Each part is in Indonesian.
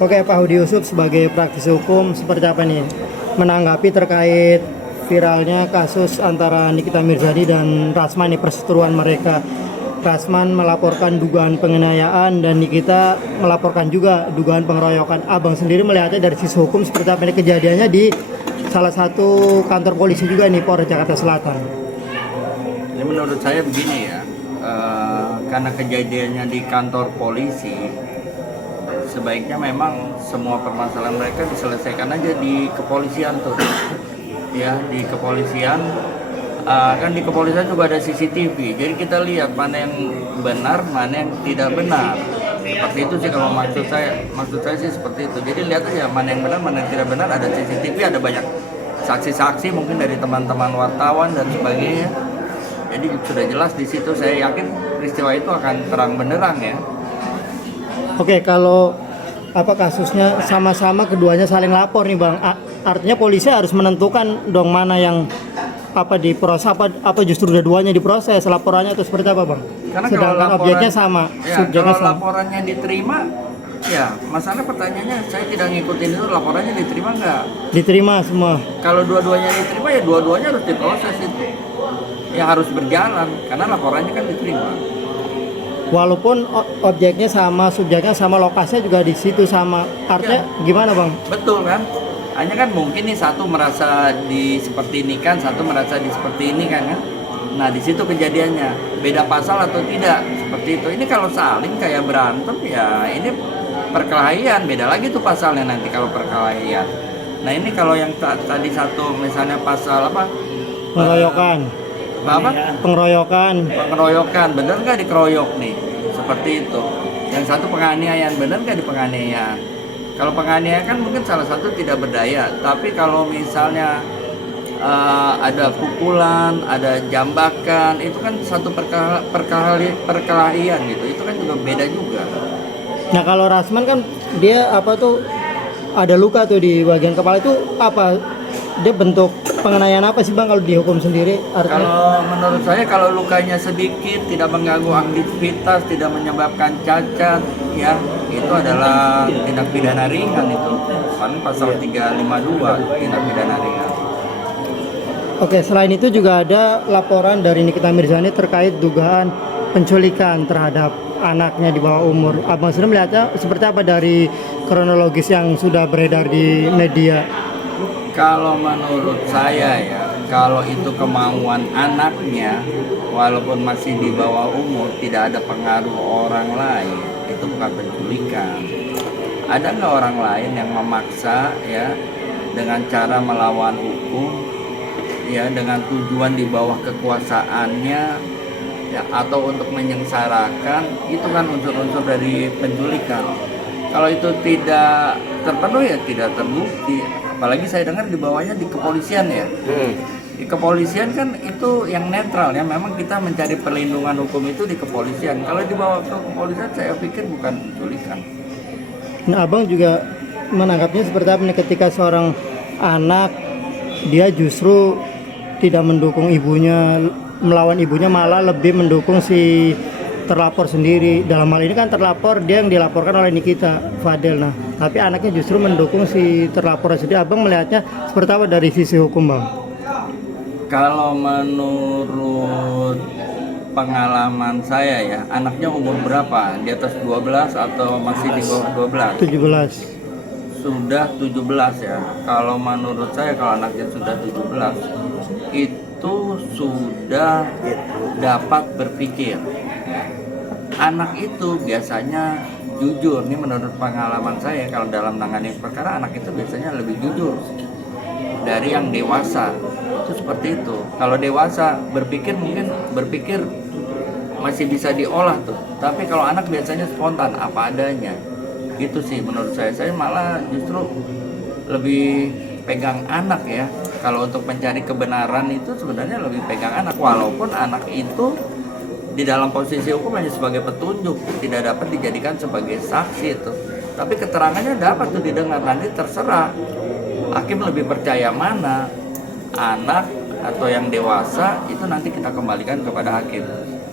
Oke, Pak Hudi Yusuf sebagai praktisi hukum seperti apa nih menanggapi terkait viralnya kasus antara Nikita Mirzani dan Rasman nih, perseteruan mereka. Rasman melaporkan dugaan penganiayaan dan Nikita melaporkan juga dugaan pengeroyokan. Abang sendiri melihatnya dari sisi hukum seperti apa nih kejadiannya di salah satu kantor polisi juga nih, Polres Jakarta Selatan. Ya, menurut saya begini ya, karena kejadiannya di kantor polisi, sebaiknya memang semua permasalahan mereka diselesaikan aja di kepolisian tuh, ya di kepolisian. Kan di kepolisian juga ada CCTV, jadi kita lihat mana yang benar, mana yang tidak benar. Seperti itu sih kalau maksud saya sih seperti itu. Jadi lihat aja mana yang benar, mana yang tidak benar. Ada CCTV, ada banyak saksi-saksi mungkin dari teman-teman wartawan dan sebagainya. Jadi sudah jelas di situ, saya yakin peristiwa itu akan terang benderang ya. Oke, kalau apa kasusnya sama-sama keduanya saling lapor nih Bang. Artinya polisi harus menentukan dong mana yang apa diproses, apa justru dua-duanya diproses laporannya atau seperti apa Bang? Karena sedangkan kalau objeknya sama, ya, subjeknya kalau sama. laporannya diterima, ya masalah pertanyaannya saya tidak ngikutin itu, laporannya diterima nggak? Diterima semua. Kalau dua-duanya diterima ya dua-duanya harus diproses itu. Ya harus berjalan karena laporannya kan diterima. Walaupun objeknya sama, subjeknya sama, lokasinya juga di situ sama. Artinya Ya. gimana Bang? Betul kan? Hanya kan mungkin nih satu merasa di seperti ini kan, satu merasa di seperti ini kan. Nah di situ kejadiannya, beda pasal atau tidak seperti itu. Ini kalau saling kayak berantem ya ini perkelahian, beda lagi tuh pasalnya nanti kalau perkelahian. Nah ini kalau yang tadi satu misalnya pasal apa? Pengeroyokan. Apa? Pengeroyokan. Bener nggak dikeroyok nih? Seperti itu. Yang satu penganiayaan, bener nggak di penganiayaan? Kalau penganiayaan kan mungkin salah satu tidak berdaya, tapi kalau misalnya ada pukulan, ada jambakan, itu kan satu perkelahian gitu, itu kan juga beda juga. Nah kalau Rasman kan dia apa tuh ada luka tuh di bagian kepala, itu apa? Dia bentuk penganiayaan apa sih Bang kalau dihukum sendiri? Artinya Kalau menurut saya kalau lukanya sedikit, tidak mengganggu aktivitas, tidak menyebabkan cacat, ya itu adalah tindak pidana ringan itu. Kan pasal 352 tindak pidana ringan. Oke, selain itu juga ada laporan dari Nikita Mirzani terkait dugaan penculikan terhadap anaknya di bawah umur. Abang sudah melihatnya seperti apa dari kronologis yang sudah beredar di media? Kalau menurut saya ya, kalau itu kemauan anaknya, walaupun masih di bawah umur, tidak ada pengaruh orang lain, itu bukan penculikan. Ada nggak orang lain yang memaksa ya dengan cara melawan hukum, ya dengan tujuan di bawah kekuasaannya, ya atau untuk menyengsarakan, itu kan unsur-unsur dari penculikan. Kalau itu tidak terpenuhi ya tidak terbukti. Apalagi saya dengar di bawahnya di kepolisian ya. Di kepolisian kan itu yang netral ya. Memang kita mencari perlindungan hukum itu di kepolisian. Kalau dibawa ke kepolisian saya pikir bukan penculikan. Nah, Abang juga menangkapnya seperti apa nih ketika seorang anak dia justru tidak mendukung ibunya, melawan ibunya, malah lebih mendukung si terlapor sendiri. Dalam hal ini kan terlapor dia yang dilaporkan oleh Nikita Fadel. Nah, tapi anaknya justru mendukung si terlapor sendiri. Abang melihatnya seperti apa dari sisi hukum Bang? Kalau menurut pengalaman saya ya, anaknya umur berapa? Di atas 12 atau masih di bawah 12? 17. Sudah 17 ya. Kalau menurut saya kalau anaknya sudah 17 itu sudah dapat berpikir. Anak itu biasanya jujur, ini menurut pengalaman saya kalau dalam menangani perkara anak itu biasanya lebih jujur dari yang dewasa. Itu seperti itu. Kalau dewasa berpikir mungkin berpikir masih bisa diolah tuh. Tapi kalau anak biasanya spontan apa adanya. Gitu sih menurut saya. Saya malah justru lebih pegang anak ya. Kalau untuk mencari kebenaran itu sebenarnya lebih pegang anak, walaupun anak itu di dalam posisi hukum hanya sebagai petunjuk, tidak dapat dijadikan sebagai saksi itu. Tapi keterangannya dapat tuh didengar, nanti terserah hakim lebih percaya mana, anak atau yang dewasa, itu nanti kita kembalikan kepada hakim.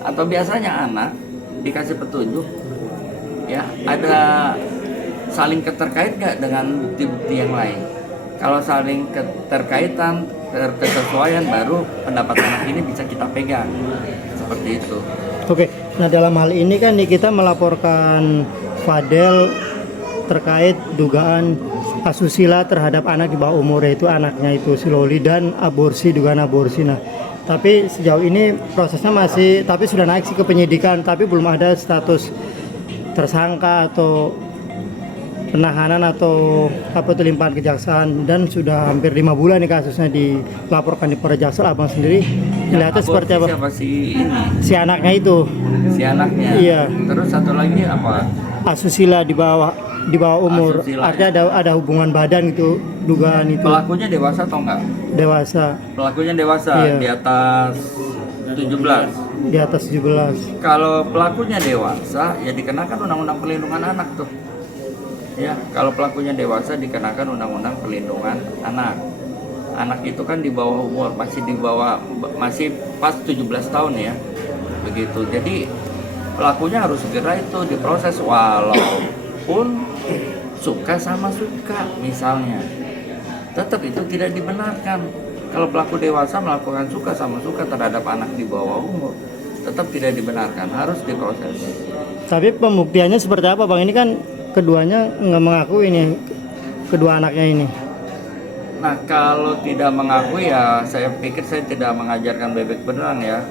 Atau biasanya anak dikasih petunjuk, ya ada saling keterkait nggak dengan bukti-bukti yang lain. Kalau saling keterkaitan, kesesuaian, baru pendapat anak ini bisa kita pegang. Seperti itu. Oke, nah dalam hal ini kan Nikita melaporkan Fadel terkait dugaan asusila terhadap anak di bawah umur, yaitu anaknya itu si Loli, dan dugaan aborsi. Nah, tapi sejauh ini prosesnya masih, tapi sudah naik sih ke penyidikan, tapi belum ada status tersangka atau penahanan atau apa itu limpahan kejaksaan, dan sudah hampir 5 bulan nih kasusnya dilaporkan di Polres Jaksel. Abang sendiri melihatnya seperti apa? Siapa si ini? Si anaknya itu. Si anaknya. Iya. Terus satu lagi apa? Asusila di bawah umur. Asusila, Artinya ada hubungan badan gitu, dugaan itu. Pelakunya dewasa atau enggak? Dewasa. Pelakunya dewasa, Iya. di atas 17. Di atas 17. Kalau pelakunya dewasa, ya dikenakan Undang-Undang Perlindungan Anak tuh. Ya, kalau pelakunya dewasa dikenakan Undang-Undang Perlindungan Anak. Anak itu kan di bawah umur, masih pas 17 tahun ya. Begitu. Jadi pelakunya harus segera itu diproses, walaupun suka sama suka misalnya. Tetap itu tidak dibenarkan. Kalau pelaku dewasa melakukan suka sama suka terhadap anak di bawah umur, tetap tidak dibenarkan, harus diproses. Tapi pembuktiannya seperti apa, Bang? Ini kan keduanya nggak mengakui ini, kedua anaknya ini. Nah, kalau tidak mengakui ya saya pikir saya tidak mengajarkan bebek beneran ya.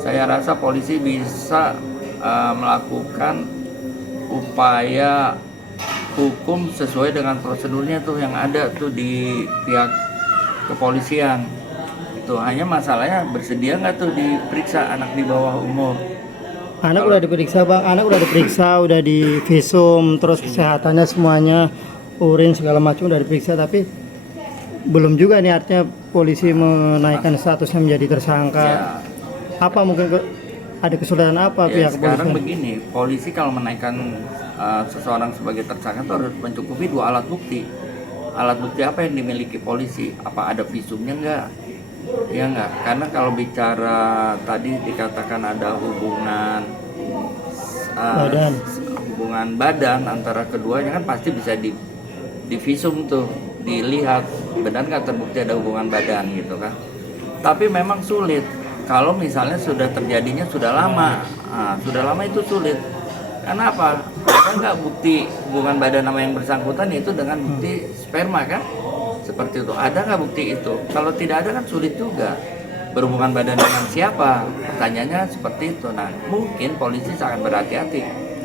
Saya rasa polisi bisa melakukan upaya hukum sesuai dengan prosedurnya tuh yang ada tuh di pihak kepolisian. Itu hanya masalahnya bersedia nggak tuh diperiksa anak di bawah umur. Anak udah diperiksa, Bang. Anak udah diperiksa, udah di visum, terus kesehatannya semuanya, urin segala macam udah diperiksa, tapi belum juga nih, artinya polisi menaikkan statusnya menjadi tersangka. Ya, Apa mungkin ada kesulitan apa ya pihak sekarang kepolisian? begini, polisi kalau menaikkan seseorang sebagai tersangka itu harus mencukupi 2 alat bukti. Alat bukti apa yang dimiliki polisi? Apa ada visumnya enggak? Ya enggak, karena kalau bicara tadi dikatakan ada hubungan badan antara keduanya, kan pasti bisa di visum tuh, dilihat benar nggak terbukti ada hubungan badan gitu kan. Tapi memang sulit kalau misalnya sudah terjadinya sudah lama. Sudah lama itu sulit. Kenapa? Karena nggak bukti hubungan badan sama yang bersangkutan itu dengan bukti sperma kan? Seperti itu. Ada nggak bukti itu? Kalau tidak ada kan sulit juga. Berhubungan badan dengan siapa? Pertanyaannya seperti itu. Nah, mungkin polisi sangat berhati-hati.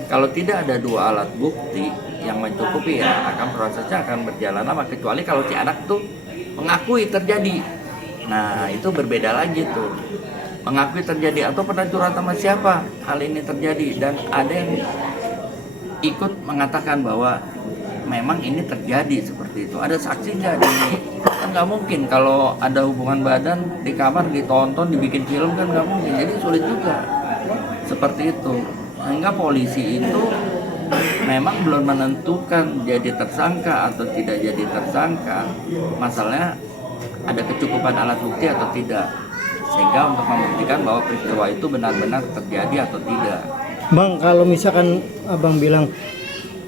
Kalau tidak ada 2 alat bukti yang mencukupi, ya akan prosesnya akan berjalan lama. Kecuali kalau si anak tuh mengakui terjadi. Nah, itu berbeda lagi tuh. Mengakui terjadi atau pernah curhat sama siapa hal ini terjadi, dan ada yang ikut mengatakan bahwa memang ini terjadi seperti itu. Ada saksi nggak di ini? Kan nggak mungkin kalau ada hubungan badan di kamar ditonton dibikin film, kan nggak mungkin. Jadi sulit juga seperti itu. Sehingga polisi itu memang belum menentukan jadi tersangka atau tidak jadi tersangka. Masalahnya ada kecukupan alat bukti atau tidak, sehingga untuk membuktikan bahwa peristiwa itu benar-benar terjadi atau tidak. Bang, kalau misalkan Abang bilang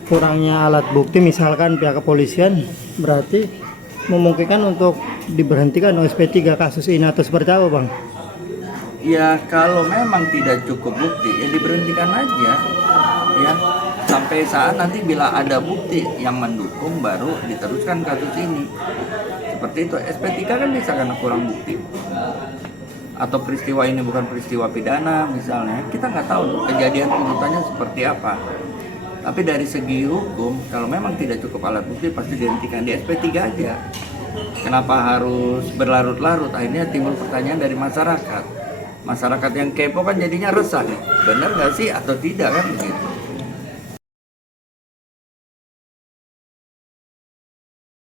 kurangnya alat bukti, misalkan pihak kepolisian, berarti memungkinkan untuk diberhentikan SP3 kasus ini atau seperti apa, Bang? Ya kalau memang tidak cukup bukti ya diberhentikan aja ya, sampai saat nanti bila ada bukti yang mendukung baru diteruskan kasus ini. Seperti itu. SP3 kan bisa karena kurang bukti, atau peristiwa ini bukan peristiwa pidana misalnya, kita nggak tahu kejadian urutannya seperti apa. Tapi dari segi hukum, kalau memang tidak cukup alat bukti pasti dihentikan di SP3 aja. Kenapa harus berlarut-larut? Akhirnya timbul pertanyaan dari masyarakat. Masyarakat yang kepo kan jadinya resah nih, benar nggak sih atau tidak kan begitu.